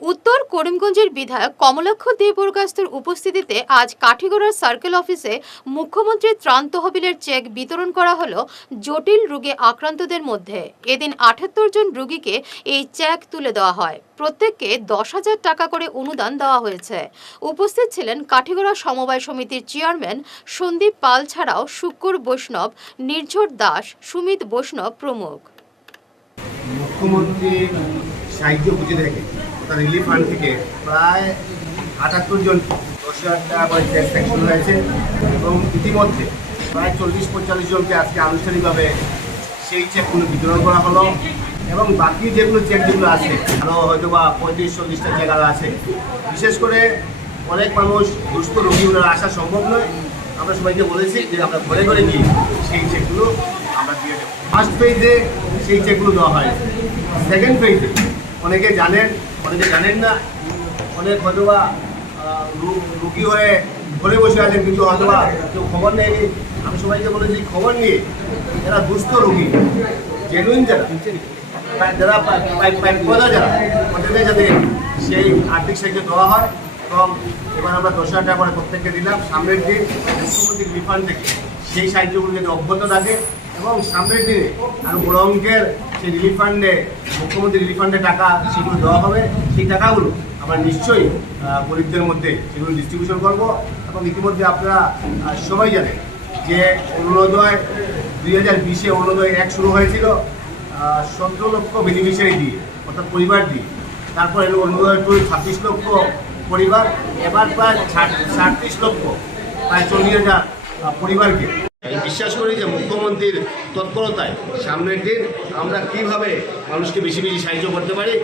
উত্তর করিমগঞ্জের বিধায়ক কমলাক্ষ দেববরগাস্তর উপস্থিতিতে আজ কাঠিগড়ার সার্কেল অফিসে মুখ্যমন্ত্রীর ত্রাণ তহবিলের চেক বিতরণ করা হলো জটিল রোগে আক্রান্তদের মধ্যে। এদিন আটাত্তর জন রোগীকে এই চেক তুলে দেওয়া হয়। প্রত্যেককে দশ হাজার টাকা করে অনুদান দেওয়া হয়েছে। উপস্থিত ছিলেন কাঠিগড়া সমবায় সমিতির চেয়ারম্যান সন্দীপ পাল ছাড়াও শুক্কর বৈষ্ণব, নির্ঝর দাস, সুমিত বৈষ্ণব প্রমুখ। মুখ্যমন্ত্রী সাহায্য বুঝে তার রিলিফ ফান্ড থেকে প্রায় আটাত্তর জন দশ হাজার টাকা করে চেক স্যাংশন হয়েছে এবং ইতিমধ্যে প্রায় চল্লিশ পঁয়তাল্লিশ জনকে আজকে আনুষ্ঠানিকভাবে সেই চেকগুলো বিতরণ করা হলো এবং বাকি যেগুলো চেক যেগুলো আছে আরও হয়তো বা পঁয়ত্রিশ, চল্লিশটা চেক আরও আছে। বিশেষ করে অনেক মানুষ দুস্থ রোগী আসা সম্ভব নয়। আমরা সবাইকে বলেছি যে আমরা ঘরে ঘরে গিয়ে সেই চেকগুলো আমরা দিয়ে দেবো। ফার্স্ট পেজে সেই চেকগুলো দেওয়া হয়। সেকেন্ড পেজে অনেকে জানেন অনেকে জানেন না, অনেক হয়তোবা রুগী হয়ে ঘরে বসে আছেন, কিন্তু হয়তোবা কেউ খবর নেয়নি। আমি সবাইকে বলেছি খবর নিয়ে যারা দুস্থ রুগী জেনুইন যারা পা- যারা পা- পা- পা- যারা ওদেরকে যাতে সেই আর্থিক সাহায্য দেওয়া হয় এবং এবার আমরা দশ হাজার টাকা করে প্রত্যেককে দিলাম। সামনের দিন মুখ্যমন্ত্রীর রিফান্ড থেকে সেই সাহায্যগুলো যাতে অব্যাহত থাকে এবং সামনের দিনে আরও বড় অঙ্কের সেই রিলিফ ফান্ডে মুখ্যমন্ত্রী রিলিফ ফান্ডে টাকা সেগুলো দেওয়া হবে। সেই টাকাগুলো আমরা নিশ্চয়ই গরিবদের মধ্যে সেগুলো ডিস্ট্রিবিউশন করব। এবং ইতিমধ্যে আপনারা সবাই জানেন যে অরুণোদয় দুই হাজার বিশে অরুণোদয় এক শুরু হয়েছিল সতেরো লক্ষ বেনিফিশিয়ারি দিয়ে, অর্থাৎ পরিবার দিয়ে। তারপর এলো অরুণোদয় টু ছাব্বিশ লক্ষ পরিবার, এবার প্রায় সাতত্রিশ লক্ষ, প্রায় চল্লিশ হাজার পরিবারকে আমি বিশ্বাস করি যে মুখ্যমন্ত্রীর তৎপরতায় সামনের দিন আমরা কীভাবে মানুষকে বেশি বেশি সাহায্য করতে পারি।